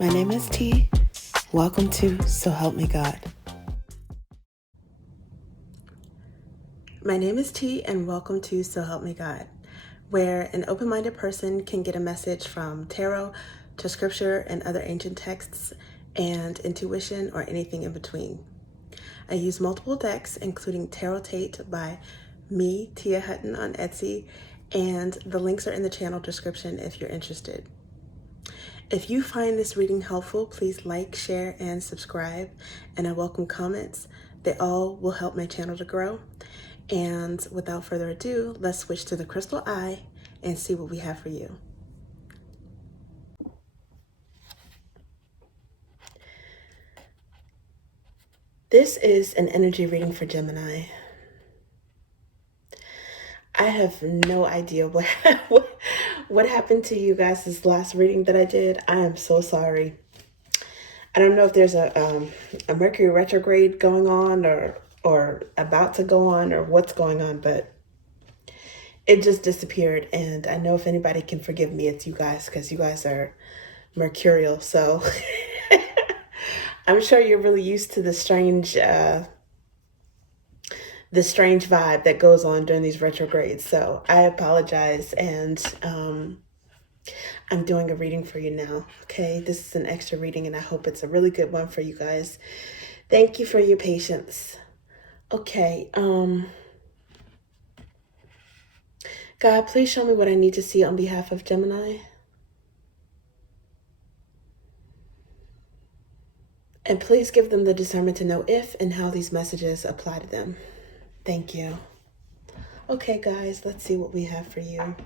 My name is T. Welcome to So Help Me God. My name is T, and welcome to So Help Me God, where an open-minded person can get a message from tarot to scripture and other ancient texts and intuition or anything in between. I use multiple decks, including Tarot Tate by me, Tia Hutton, on Etsy, and the links are in the channel description if you're interested. If you find this reading helpful, please like, share, and subscribe, and I welcome comments. They all will help my channel to grow. And without further ado, let's switch to the crystal eye and see what we have for you. This is an energy reading for Gemini. I have no idea what happened to you guys this last reading that I did. I am so sorry. I don't know if there's a Mercury retrograde going on or about to go on or what's going on, but it just disappeared. And I know if anybody can forgive me, it's you guys, because you guys are mercurial. So I'm sure you're really used to the strange vibe that goes on during these retrogrades. So I apologize, and I'm doing a reading for you now. Okay, this is an extra reading, and I hope it's a really good one for you guys. Thank you for your patience. Okay, God, please show me what I need to see on behalf of Gemini. And please give them the discernment to know if and how these messages apply to them. Thank you. Okay, guys, let's see what we have for you.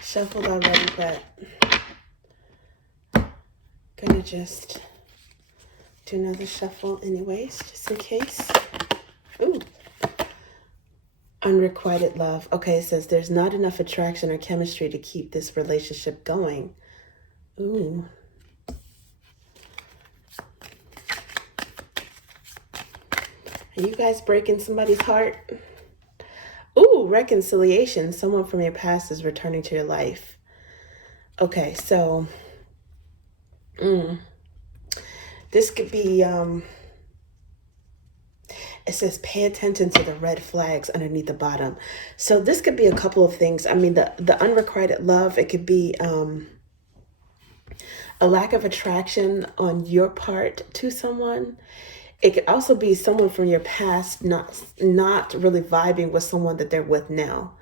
Shuffled already, but gonna just do another shuffle anyways, just in case. Ooh. Unrequited love. Okay, it says there's not enough attraction or chemistry to keep this relationship going. Ooh. Are you guys breaking somebody's heart? Ooh, reconciliation. Someone from your past is returning to your life. Okay, so this could be, it says pay attention to the red flags underneath the bottom. So this could be a couple of things. I mean, the unrequited love, it could be a lack of attraction on your part to someone. It could also be someone from your past not really vibing with someone that they're with now.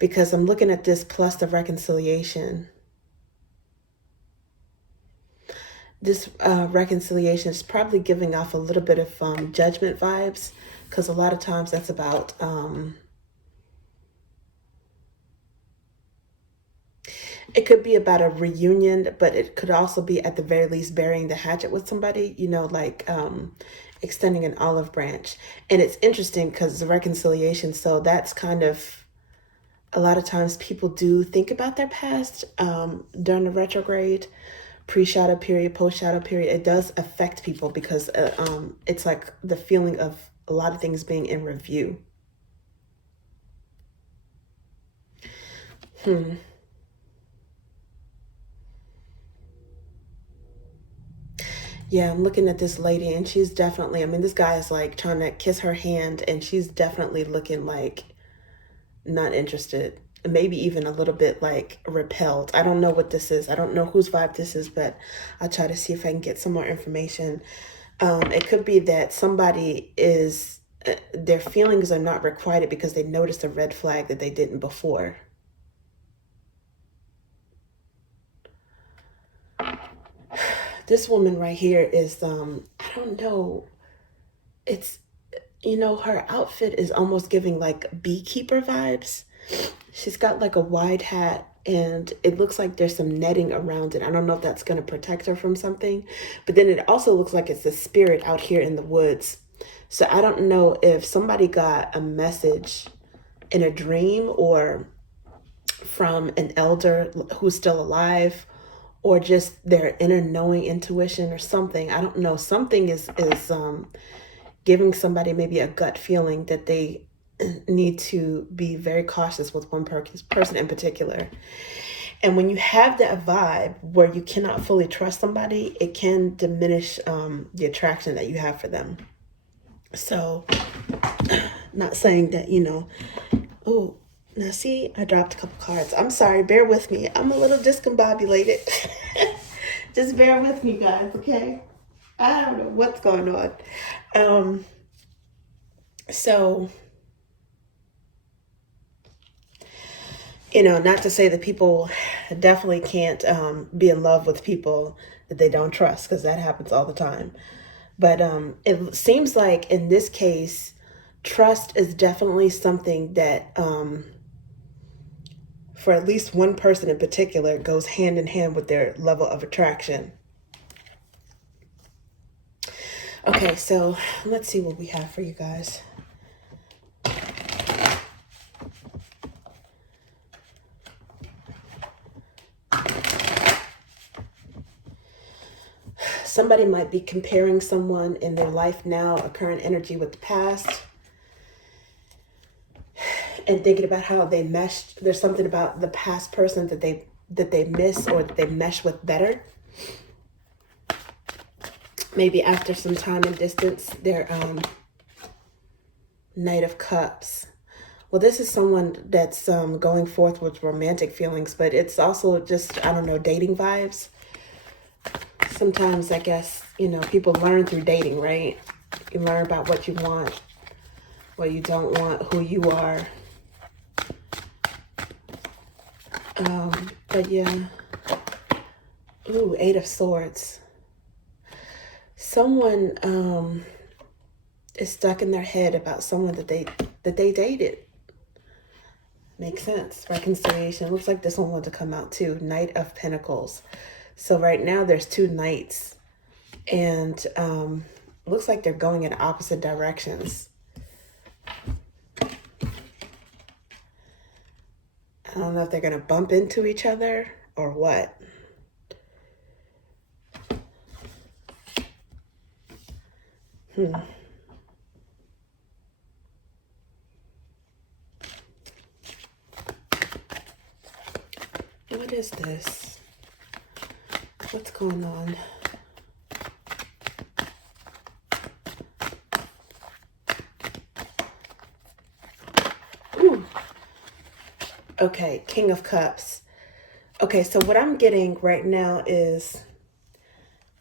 Because I'm looking at this plus the reconciliation. This reconciliation is probably giving off a little bit of judgment vibes, because a lot of times that's about it could be about a reunion, but it could also be at the very least burying the hatchet with somebody, you know, like extending an olive branch. And it's interesting because the reconciliation, so that's kind of, a lot of times people do think about their past during the retrograde, pre-shadow period, post-shadow period. It does affect people because it's like the feeling of a lot of things being in review. Yeah, I'm looking at this lady, and she's definitely, I mean, this guy is like trying to kiss her hand, and she's definitely looking like not interested. Maybe even a little bit like repelled. I don't know what this is. I don't know whose vibe this is, but I'll try to see if I can get some more information. It could be that somebody is, their feelings are not requited because they noticed a red flag that they didn't before. This woman right here is, I don't know, it's, you know, her outfit is almost giving like beekeeper vibes. She's got like a wide hat, and it looks like there's some netting around it. I don't know if that's going to protect her from something, but then it also looks like it's a spirit out here in the woods. So I don't know if somebody got a message in a dream or from an elder who's still alive, or just their inner knowing intuition or something. I don't know. Something is giving somebody maybe a gut feeling that they need to be very cautious with one person in particular. And when you have that vibe where you cannot fully trust somebody, it can diminish the attraction that you have for them. So, not saying that, oh, now see, I dropped a couple cards. I'm sorry, bear with me. I'm a little discombobulated. Just bear with me, guys, okay? I don't know what's going on. So, not to say that people definitely can't be in love with people that they don't trust, because that happens all the time. But it seems like in this case, trust is definitely something that, for at least one person in particular, goes hand in hand with their level of attraction. Okay, so let's see what we have for you guys. Somebody might be comparing someone in their life now, a current energy, with the past, and thinking about how they meshed. There's something about the past person that they miss or that they mesh with better. Maybe after some time and distance, they're Knight of Cups. Well, this is someone that's going forth with romantic feelings, but it's also just, I don't know, dating vibes. Sometimes, I guess, people learn through dating, right? You learn about what you want, what you don't want, who you are. But yeah. Ooh, Eight of Swords. Someone is stuck in their head about someone that they dated. Makes sense. Reconciliation. Looks like this one wanted to come out too. Knight of Pentacles. So right now there's two knights, and looks like they're going in opposite directions. I don't know if they're going to bump into each other or what. What is this? What's going on? Ooh. Okay, King of Cups. Okay, so what I'm getting right now is,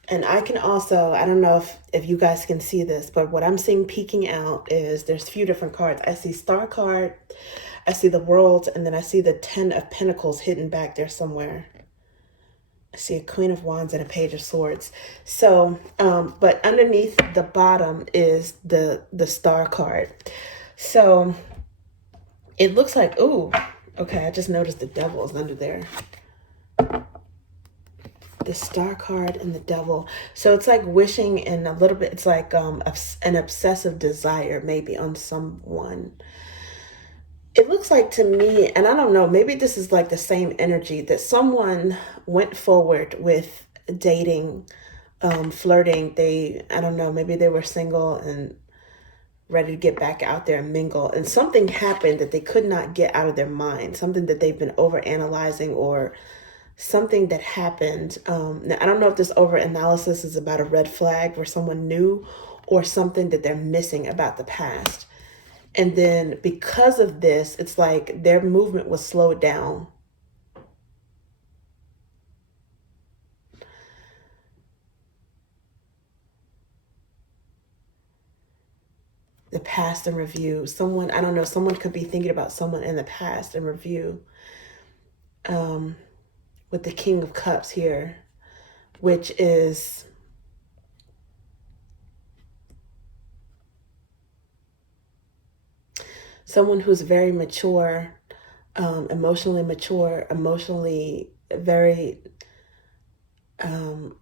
and I can also, I don't know if you guys can see this, but what I'm seeing peeking out is there's a few different cards. I see Star card, I see the World, and then I see the 10 of Pentacles hidden back there somewhere. I see a Queen of Wands and a Page of Swords. So, but underneath the bottom is the Star card. So it looks like, ooh, okay, I just noticed the Devil is under there. The Star card and the Devil. So it's like wishing, and a little bit, it's like an obsessive desire maybe on someone. It looks like to me, and I don't know, maybe this is like the same energy, that someone went forward with dating, flirting. I don't know, maybe they were single and ready to get back out there and mingle, and something happened that they could not get out of their mind, something that they've been over analyzing, or something that happened. Now, I don't know if this over analysis is about a red flag where someone knew, or something that they're missing about the past. And then because of this, it's like their movement was slowed down. The past in review. Someone, I don't know, someone could be thinking about someone in the past in review. With the King of Cups here, which is someone who's very mature, emotionally mature, emotionally very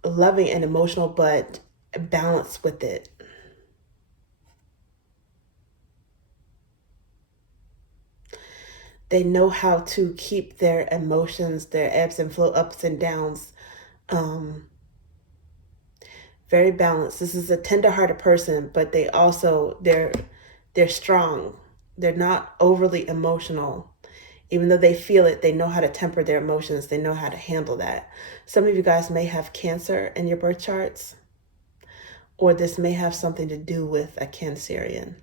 loving and emotional, but balanced with it. They know how to keep their emotions, their ebbs and flow, ups and downs, Very balanced. This is a tender-hearted person, but they're strong. They're not overly emotional. Even though they feel it, they know how to temper their emotions. They know how to handle that. Some of you guys may have Cancer in your birth charts, or this may have something to do with a Cancerian.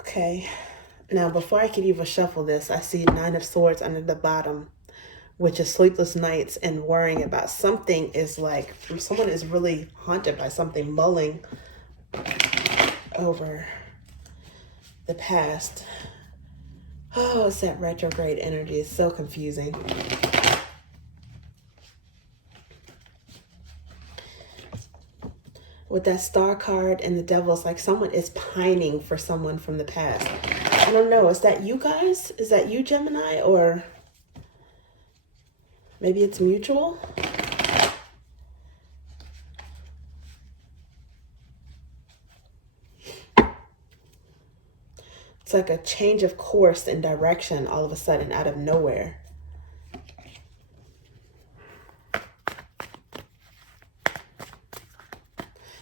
Okay. Now, before I could even shuffle this, I see Nine of Swords under the bottom, which is sleepless nights and worrying about something. Is like someone is really haunted by something, mulling over the past. Oh, it's that retrograde energy. It's so confusing. With that Star card and the Devil, it's like someone is pining for someone from the past. I don't know. Is that you guys? Is that you, Gemini? Or maybe it's mutual? It's like a change of course and direction all of a sudden out of nowhere.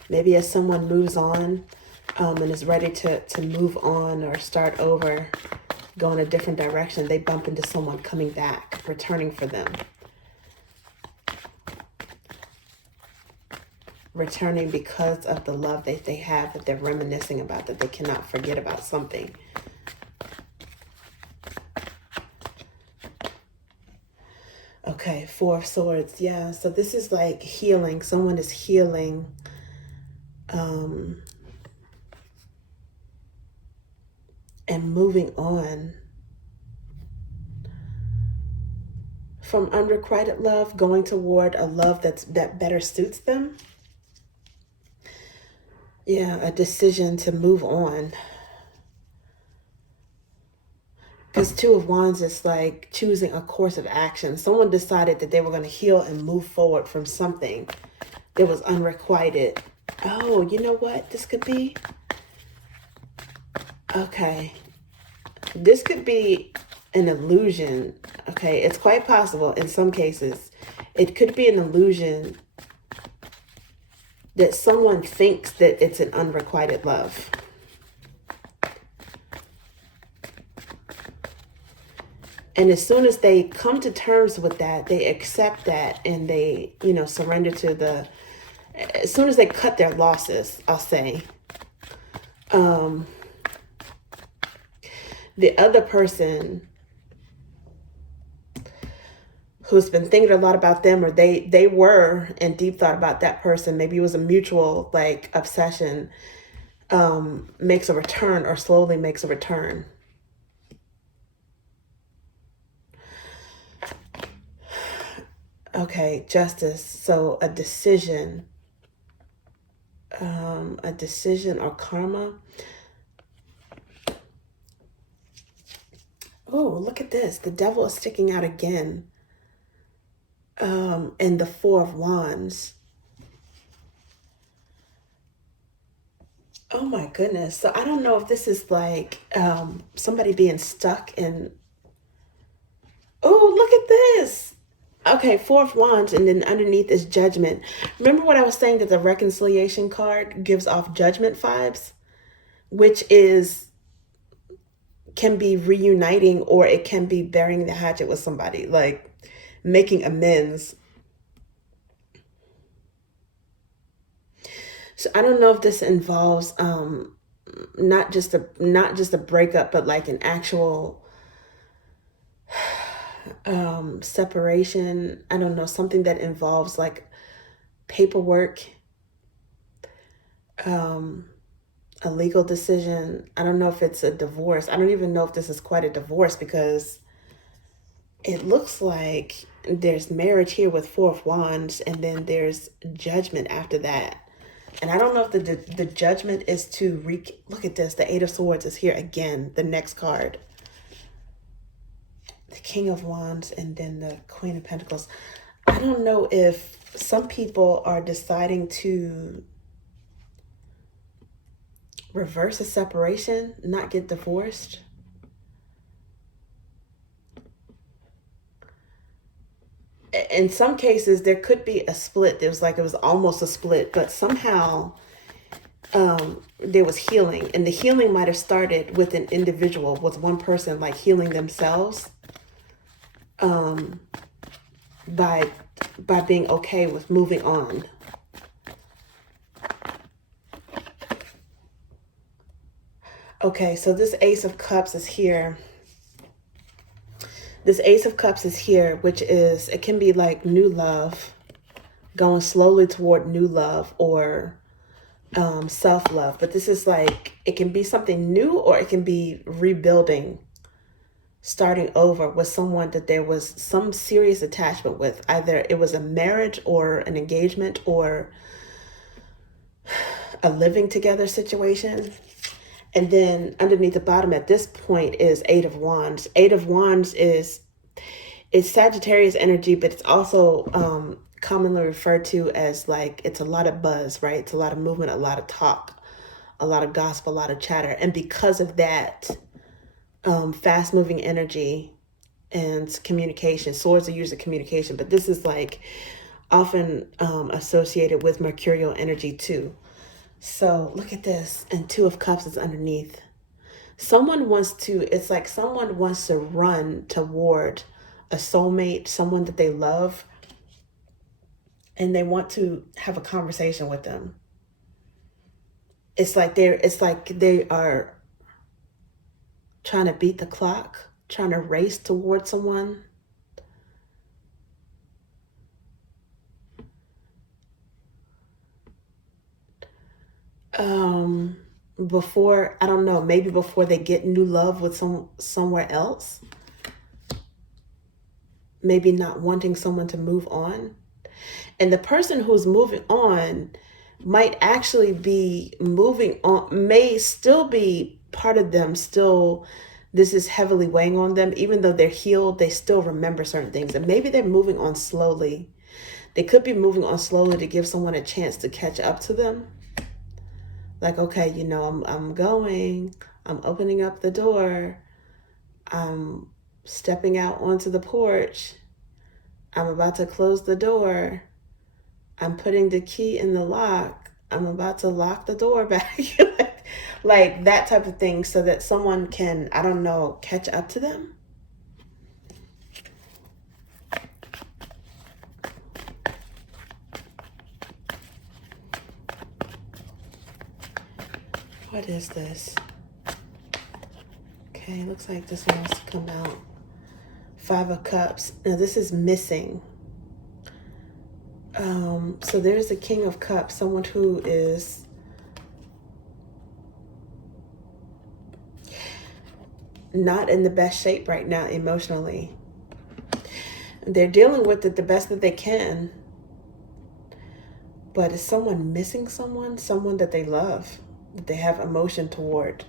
Maybe as someone moves on and is ready to move on or start over, go in a different direction, they bump into someone coming back, returning for them. Returning because of the love that they have, that they're reminiscing about, that they cannot forget about something. Okay, Four of Swords. Yeah, so this is like healing. Someone is healing. And moving on from unrequited love, going toward a love that better suits them. Yeah, a decision to move on. Because Two of Wands is like choosing a course of action. Someone decided that they were going to heal and move forward from something that was unrequited. Oh, you know what this could be? Okay. This could be an illusion. Okay, it's quite possible in some cases. It could be an illusion that someone thinks that it's an unrequited love. And as soon as they come to terms with that, they accept that and they, surrender to the, as soon as they cut their losses, I'll say, the other person who's been thinking a lot about them, or they were in deep thought about that person, maybe it was a mutual like obsession, makes a return or slowly makes a return. Okay, Justice. So a decision or karma. Oh, look at this. The Devil is sticking out again. And the Four of Wands. Oh my goodness. So I don't know if this is like somebody being stuck in... Oh, look at this. Okay, Four of Wands, and then underneath is Judgment. Remember what I was saying, that the Reconciliation card gives off Judgment vibes, which can be reuniting, or it can be burying the hatchet with somebody, like making amends. So I don't know if this involves not just a breakup, but like an actual separation. I don't know, something that involves like paperwork, a legal decision. I don't know if it's a divorce. I don't even know if this is quite a divorce, because it looks like there's marriage here with Four of Wands, and then there's Judgment after that. And I don't know if the Judgment is to look at this. The Eight of Swords is here again, the next card. The King of Wands, and then the Queen of Pentacles. I don't know if some people are deciding to reverse a separation, not get divorced. in some cases there could be a split. There was like, it was almost a split, but somehow there was healing, and the healing might have started with an individual, with one person like healing themselves by being okay with moving on. Okay, so this Ace of Cups is here. This Ace of Cups is here, which is, it can be like new love, going slowly toward new love, or self-love. But this is like, it can be something new, or it can be rebuilding, starting over with someone that there was some serious attachment with. Either it was a marriage or an engagement or a living together situation. And then underneath the bottom at this point is Eight of Wands. Eight of Wands is Sagittarius energy, but it's also commonly referred to as like, it's a lot of buzz, right? It's a lot of movement, a lot of talk, a lot of gossip, a lot of chatter. And because of that, fast moving energy and communication, swords are usually communication, but this is like often associated with mercurial energy too. So look at this, and Two of Cups is underneath. Someone wants to, it's like someone wants to run toward a soulmate, someone that they love, and they want to have a conversation with them. It's like they are trying to beat the clock, trying to race toward someone. Before, I don't know, maybe before they get new love with somewhere else. Maybe not wanting someone to move on. And the person who's moving on might actually be moving on, may still be part of them, still, this is heavily weighing on them. Even though they're healed, they still remember certain things. And maybe they're moving on slowly. They could be moving on slowly to give someone a chance to catch up to them. Like, okay, you know, I'm going, I'm opening up the door, I'm stepping out onto the porch, I'm about to close the door, I'm putting the key in the lock, I'm about to lock the door back. Like that type of thing, so that someone can, I don't know, catch up to them. What is this? Okay, looks like this one wants to come out. Five of Cups. Now this is missing. So there's the King of Cups, someone who is not in the best shape right now emotionally. They're dealing with it the best that they can. But is someone missing someone? Someone that they love, that they have emotion toward.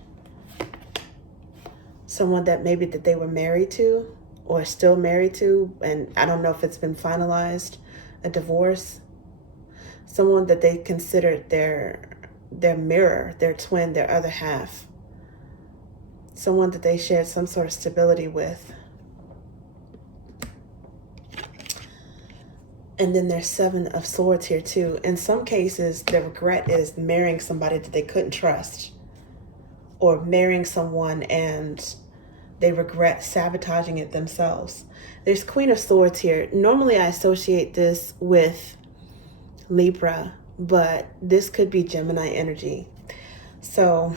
Someone that maybe that they were married to or still married to, and I don't know if it's been finalized, a divorce. Someone that they considered their mirror, their twin, their other half. Someone that they shared some sort of stability with. And then there's Seven of Swords here too. In some cases, the regret is marrying somebody that they couldn't trust, or marrying someone and they regret sabotaging it themselves. There's Queen of Swords here. Normally I associate this with Libra, but this could be Gemini energy. So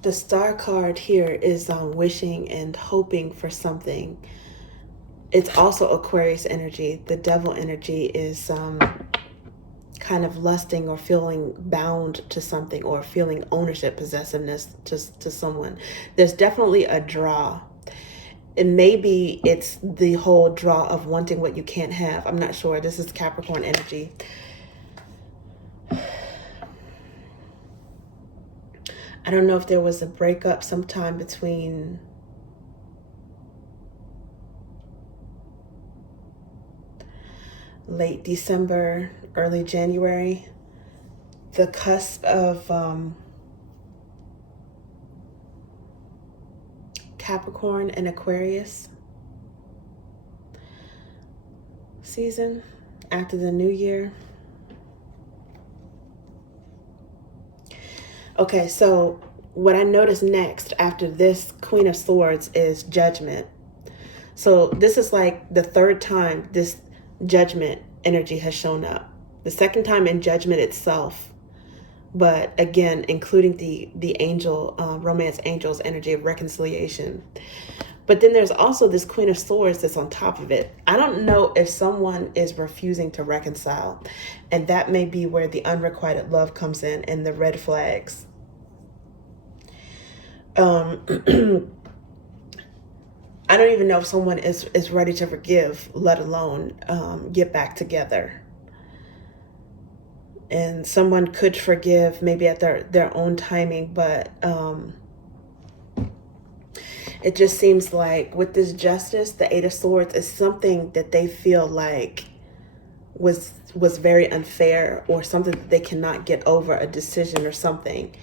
the Star card here is wishing and hoping for something. It's also Aquarius energy. The Devil energy is kind of lusting or feeling bound to something, or feeling ownership, possessiveness to someone. There's definitely a draw. And maybe it's the whole draw of wanting what you can't have. I'm not sure. This is Capricorn energy. I don't know if there was a breakup sometime between late December, early January, the cusp of Capricorn and Aquarius season after the new year. Okay, so what I noticed next after this Queen of Swords is Judgment. So this is like the third time this Judgment energy has shown up. The second time in Judgment itself, but again, including the angel, romance angels energy of reconciliation. But then there's also this Queen of Swords that's on top of it. I don't know if someone is refusing to reconcile, and that may be where the unrequited love comes in and the red flags. I don't even know if someone is ready to forgive, let alone get back together. And someone could forgive maybe at their own timing, but it just seems like with this Justice, the Eight of Swords is something that they feel like was very unfair, or something that they cannot get over, a decision or something,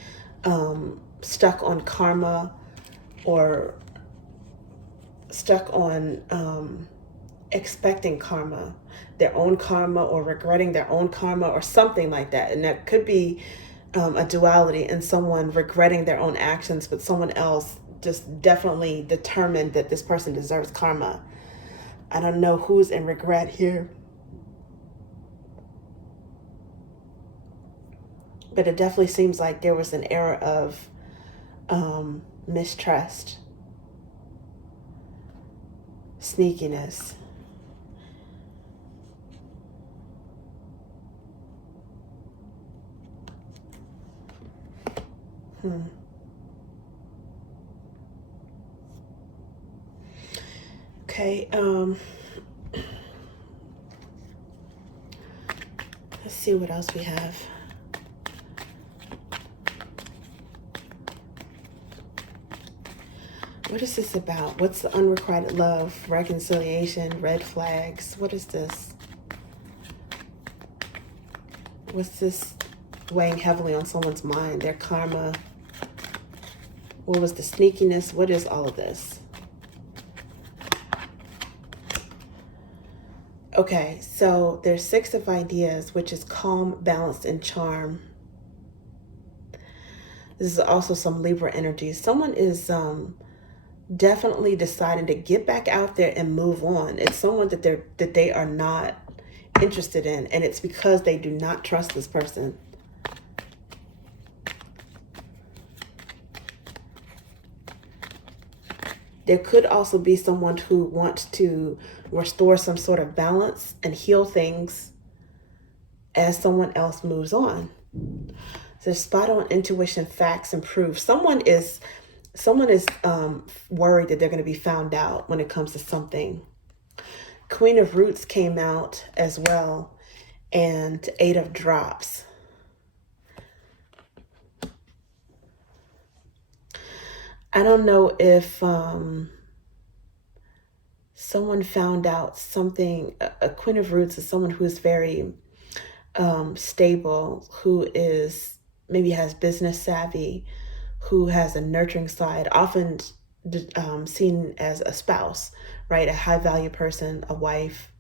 stuck on karma, or stuck on expecting karma, their own karma, or regretting their own karma, or something like that. And that could be a duality in someone regretting their own actions, but someone else just definitely determined that this person deserves karma. I don't know who's in regret here, but it definitely seems like there was an era of mistrust, sneakiness. Okay, let's see what else we have. What is this about? What's the unrequited love, reconciliation, red flags? What is this? What's this weighing heavily on someone's mind? Their karma. What was the sneakiness? What is all of this? Okay, so there's Six of Ideas, which is calm, balanced, and charm. This is also some Libra energy. Someone is definitely deciding to get back out there and move on. It's someone that they are not interested in, and it's because they do not trust this person. There could also be someone who wants to restore some sort of balance and heal things as someone else moves on. So spot on intuition, facts, and proof. Someone is worried that they're going to be found out when it comes to something. Queen of Roots came out as well, and Eight of Drops. I don't know if someone found out something. A Queen of Roots is someone who is very stable, who is maybe has business savvy, who has a nurturing side, often seen as a spouse, right? A high value person, a wife.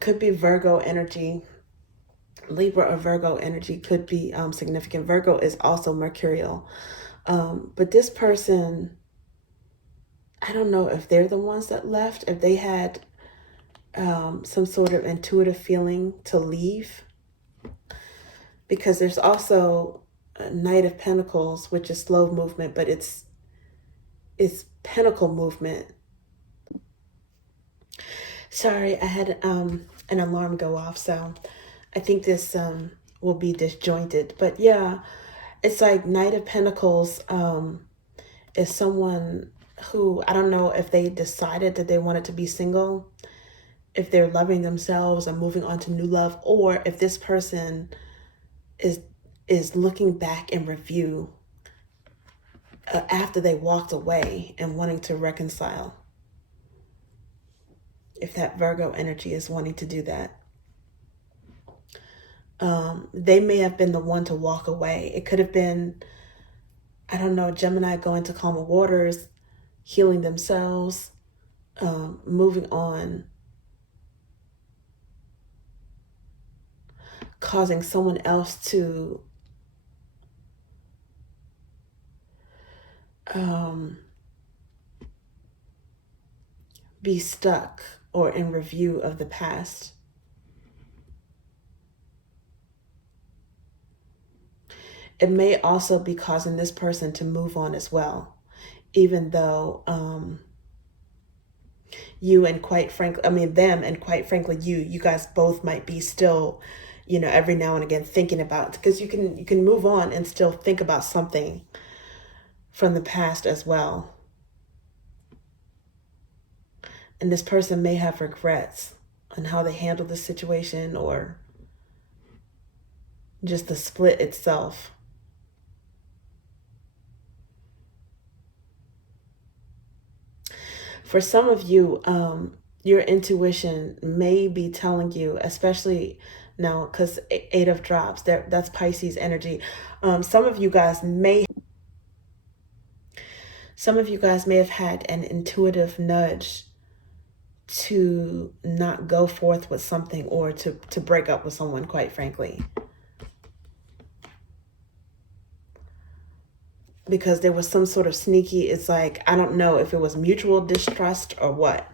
Could be Virgo energy. Libra or Virgo energy could be significant. Virgo is also mercurial. But this person, I don't know if they're the ones that left, if they had some sort of intuitive feeling to leave. Because there's also a Knight of Pentacles, which is slow movement, but it's pentacle movement. Sorry, I had an alarm go off, so I think this will be disjointed. But yeah, it's like Knight of Pentacles is someone who, I don't know if they decided that they wanted to be single, if they're loving themselves and moving on to new love, or if this person is looking back in review after they walked away and wanting to reconcile. if that Virgo energy is wanting to do that. They may have been the one to walk away. It could have been, I don't know, Gemini going to calmer waters, healing themselves, moving on, causing someone else to be stuck or in review of the past. It may also be causing this person to move on as well, even though you and quite frankly, I mean them and quite frankly you guys both might be still, every now and again thinking about, because you can move on and still think about something from the past as well. And this person may have regrets on how they handled the situation or just the split itself. For some of you, your intuition may be telling you, especially now, because 8 of Drops, that's Pisces energy. Some of you guys may have had an intuitive nudge to not go forth with something or to break up with someone, quite frankly. Because there was some sort of sneaky, it's like, I don't know if it was mutual distrust or what.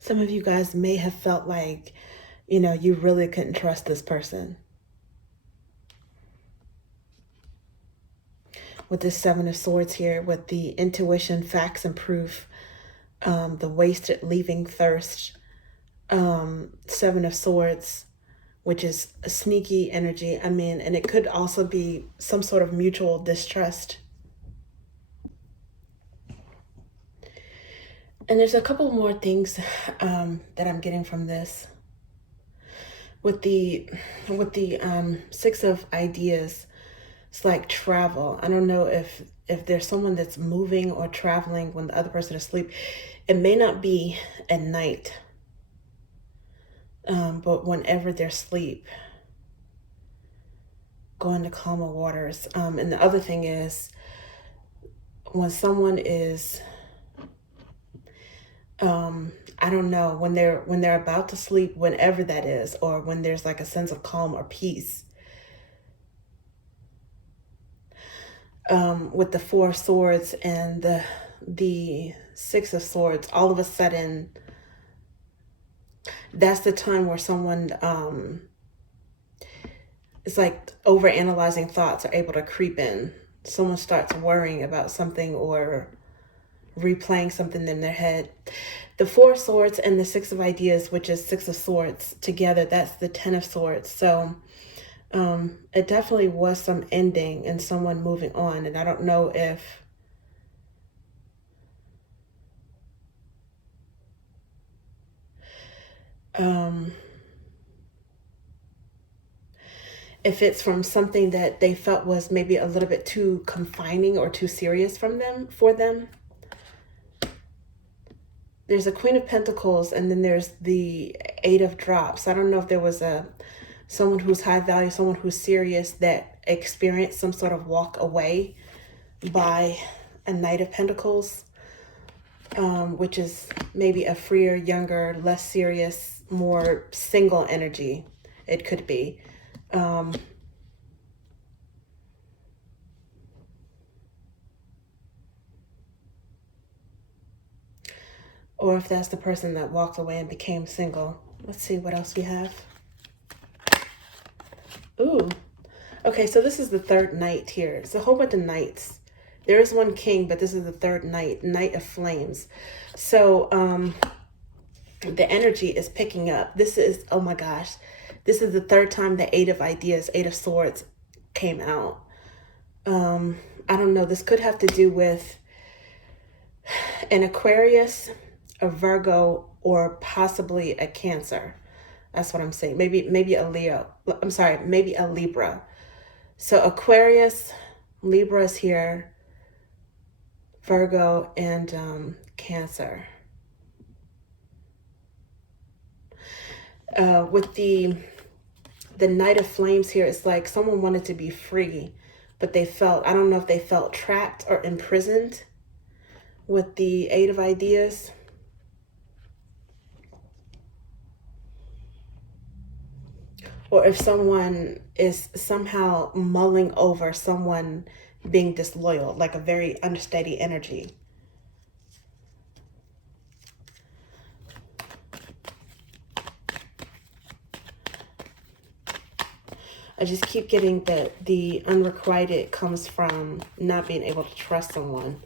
Some of you guys may have felt like, you really couldn't trust this person. With this 7 of Swords here, with the intuition, facts, and proof, the wasted leaving thirst, 7 of Swords, which is a sneaky energy. And it could also be some sort of mutual distrust. And there's a couple more things that I'm getting from this. With the 6 of Ideas, it's like travel. I don't know if there's someone that's moving or traveling when the other person is asleep. It may not be at night, but whenever they're asleep, going to calmer waters. And the other thing is, when someone is, I don't know, when they're about to sleep, whenever that is, or when there's like a sense of calm or peace. With the 4 of Swords and the 6 of Swords, all of a sudden, that's the time where someone, it's like over-analyzing thoughts are able to creep in. Someone starts worrying about something or replaying something in their head. The 4 of Swords and the 6 of Ideas, which is 6 of Swords together, that's the 10 of Swords. So it definitely was some ending and someone moving on. And I don't know if it's from something that they felt was maybe a little bit too confining or too serious for them. There's a Queen of Pentacles, and then there's the 8 of Drops. I don't know if there was someone who's high value, someone who's serious that experienced some sort of walk away by a Knight of Pentacles, which is maybe a freer, younger, less serious, more single energy. It could be. Or if that's the person that walked away and became single. Let's see what else we have. Ooh. Okay, so this is the 3rd Knight here. It's a whole bunch of Knights. There is one King, but this is the 3rd Knight, Knight of Flames. So the energy is picking up. This is, oh my gosh, this is the 3rd time the 8 of Ideas, 8 of Swords came out. I don't know. This could have to do with an Aquarius, a Virgo, or possibly a Cancer. That's what I'm saying. Maybe a Leo. I'm sorry, maybe a Libra. So Aquarius, Libra is here, Virgo, and Cancer. With the Knight of Flames here, it's like someone wanted to be free, but they felt, I don't know if they felt trapped or imprisoned with the Eight of Ideas. Or if someone is somehow mulling over someone being disloyal, like a very unsteady energy. I just keep getting that the unrequited comes from not being able to trust someone.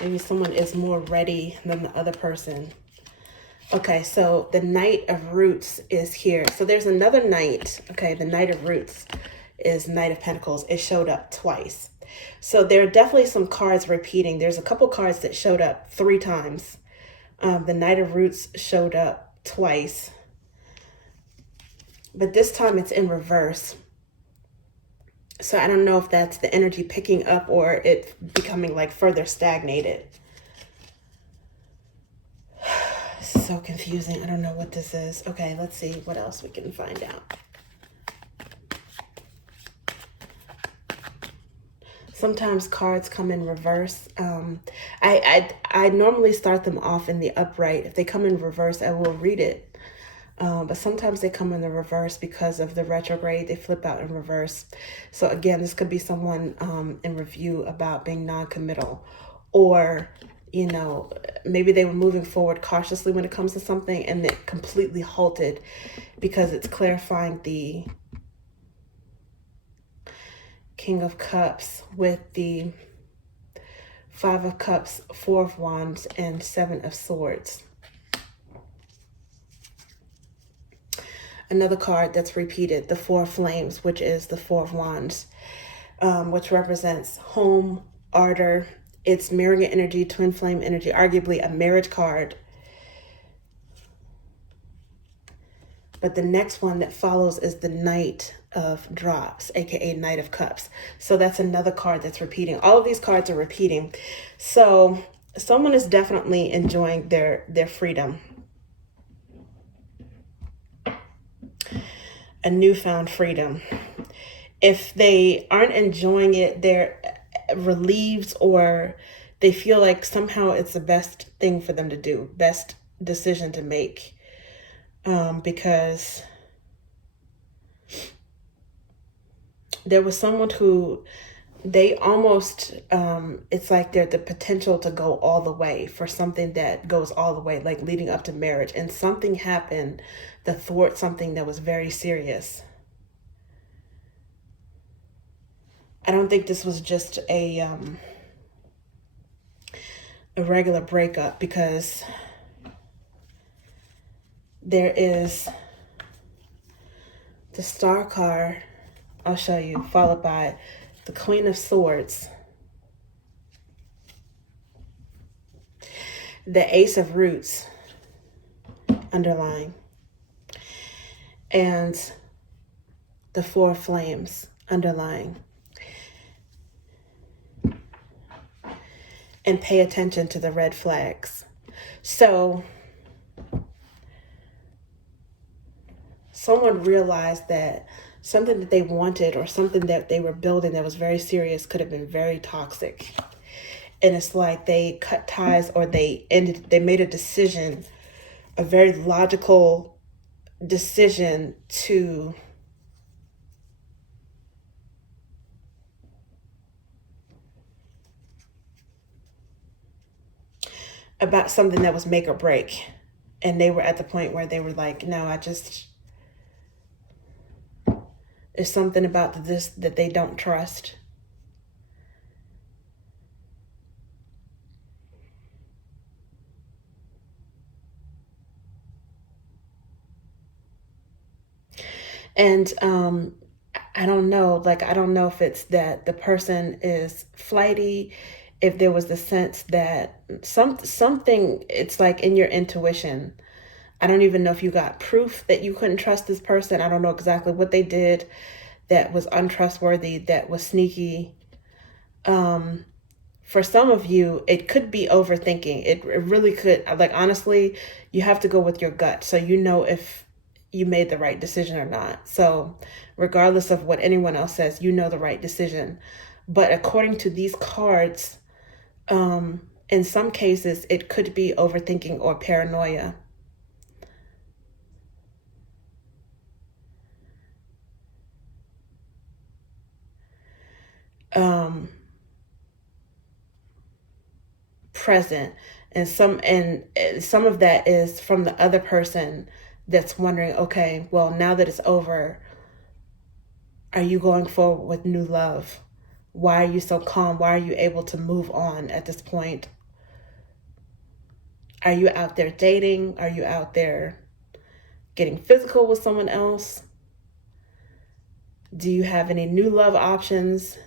Maybe someone is more ready than the other person. Okay, so the Knight of Roots is here. So there's another Knight. Okay, the Knight of Roots is Knight of Pentacles. It showed up twice. So there are definitely some cards repeating. There's a couple cards that showed up 3 times. The Knight of Roots showed up twice. But this time it's in reverse. So I don't know if that's the energy picking up or it becoming like further stagnated. So confusing. I don't know what this is. Okay, let's see what else we can find out. Sometimes cards come in reverse. I normally start them off in the upright. If they come in reverse, I will read it. But sometimes they come in the reverse because of the retrograde. They flip out in reverse. So again, this could be someone in review about being non-committal, or, you know, maybe they were moving forward cautiously when it comes to something and it completely halted because it's clarifying the King of Cups with the 5 of Cups, 4 of Wands, and 7 of Swords. Another card that's repeated, the 4 of Flames, which is the 4 of Wands, which represents home, ardor. It's mirroring energy, twin flame energy, arguably a marriage card. But the next one that follows is the Knight of Drops, aka Knight of Cups. So that's another card that's repeating. All of these cards are repeating. So someone is definitely enjoying their freedom. A newfound freedom. If they aren't enjoying it, they're relieved, or they feel like somehow it's the best thing for them to do, best decision to make. Because there was someone who they almost, it's like they're the potential to go all the way for something that goes all the way, like leading up to marriage. And something happened to thwart something that was very serious. I don't think this was just a regular breakup, because there is the Star card, I'll show you, followed by the Queen of Swords, the Ace of Roots underlying, and the 4 of Flames underlying. And pay attention to the red flags. So someone realized that something that they wanted or something that they were building that was very serious could have been very toxic. And it's like they cut ties, or they made a decision, a very logical decision to about something that was make or break. And they were at the point where they were like, no, there's something about this that they don't trust. And I don't know, I don't know if it's that the person is flighty, if there was the sense that something, it's like in your intuition. I don't even know if you got proof that you couldn't trust this person. I don't know exactly what they did that was untrustworthy, that was sneaky. For some of you, it could be overthinking. It really could. Like, honestly, you have to go with your gut so you know if you made the right decision or not. So regardless of what anyone else says, you know the right decision. But according to these cards, in some cases, it could be overthinking or paranoia. Present, and some of that is from the other person that's wondering, okay, well, now that it's over, are you going forward with new love? Why are you so calm? Why are you able to move on at this point? Are you out there dating? Are you out there getting physical with someone else? Do you have any new love options?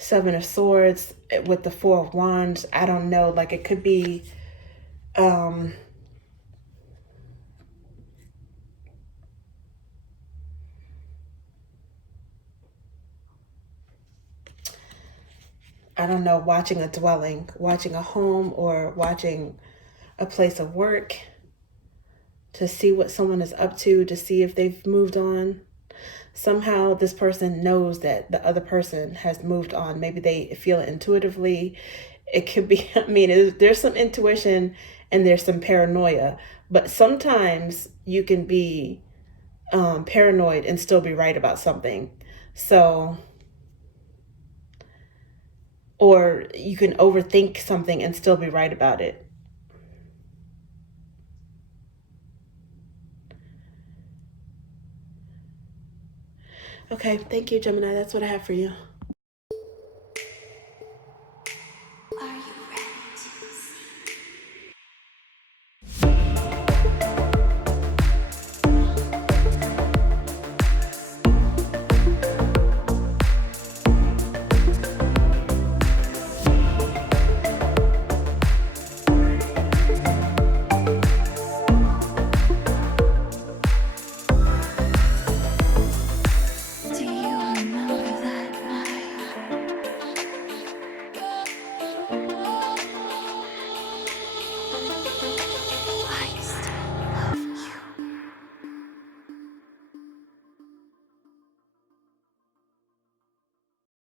Seven of Swords with the Four of Wands. I don't know. Like, it could be I don't know, watching a dwelling, watching a home, or watching a place of work to see what someone is up to see if they've moved on. Somehow this person knows that the other person has moved on. Maybe they feel it intuitively. It could be, I mean, there's some intuition and there's some paranoia, but sometimes you can be paranoid and still be right about something. So, or you can overthink something and still be right about it. Okay, thank you, Gemini. That's what I have for you.